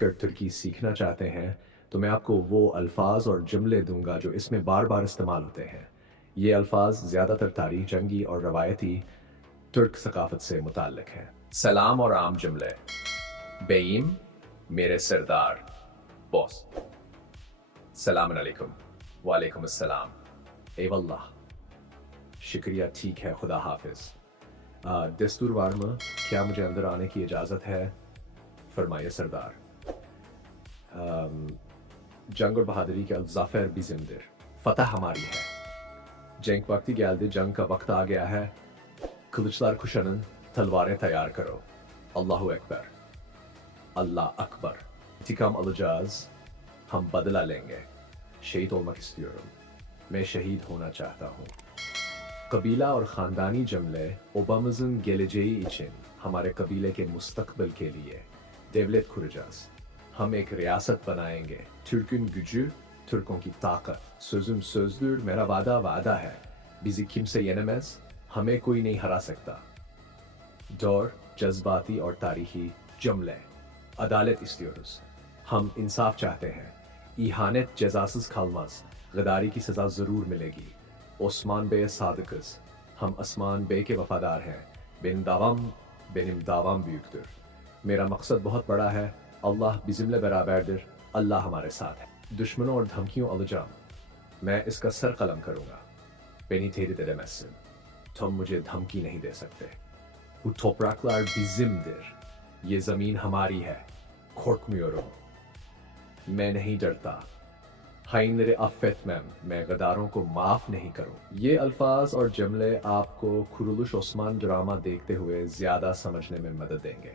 कर तुर्की सीखना चाहते हैं तो मैं आपको वो अल्फाज और जुमले दूंगा जो इसमें बार बार इस्तेमाल होते हैं। ये अल्फाज ज़्यादातर तारीख जंगी और रवायती तुर्क सकाफत से मुताल्लिक हैं। सलाम और आम जुमले। बेईम, मेरे सरदार, बॉस। सलाम अलैकुम, वालेकुम अस्सलाम, एवल्लाह, शुक्रिया, ठीक है, खुदा हाफिज। दस्तूर वार्मा, क्या मुझे अंदर आने की इजाज़त है? फरमाइए सरदार। जंग और बहादुरी के अल्जाफर बिजिमदिर, फतह हमारी है। जंग वक्ती geldi, जंग का वक्त आ गया है। Kılıçlar kuşanın, तलवारें तैयार करो। अल्लाहु अकबर, अल्लाह अकबर। इंतकाम alacağız, हम बदला लेंगे। शहीद olmak istiyorum, मैं शहीद होना चाहता हूँ। कबीला और ख़ानदानी जुमले obamızın geleceği için, हमारे कबीले के मुस्तकबिल के लिए। devlet kuracağız, हम एक रियासत बनाएंगे। Türk'ün gücü, Türk'ün की ताकत। sözüm sözdür, मेरा वादा वादा है। bizi kimse yenemez, हमें कोई नहीं हरा सकता। दौर, जज्बाती और तारीखी जुमले। अदालत istiyoruz, हम इंसाफ चाहते हैं। İhanet cezasız kalmaz, गद्दारी की सज़ा ज़रूर मिलेगी। Osman Bey'e sadıkız, हम Osman Bey के वफादार हैं। benim davam büyüktür, मेरा मकसद बहुत बड़ा है। अल्लाह bizimle beraberdir, अल्लाह हमारे साथ है। दुश्मनों और धमकियों alacağım, मैं इसका सर कलम करूँगा। beni tehdit edemezsin, तुम मुझे धमकी नहीं दे सकते। Bu topraklar bizimdir, ये ज़मीन हमारी है, korkmuyorum, मैं नहीं डरता। हाइनरे affetmem, मैं गद्दारों को माफ़ नहीं करूँ। ये अल्फाज और जुमले आपको खुरुलुश ओस्मान ड्रामा देखते हुए ज़्यादा समझने में मदद देंगे।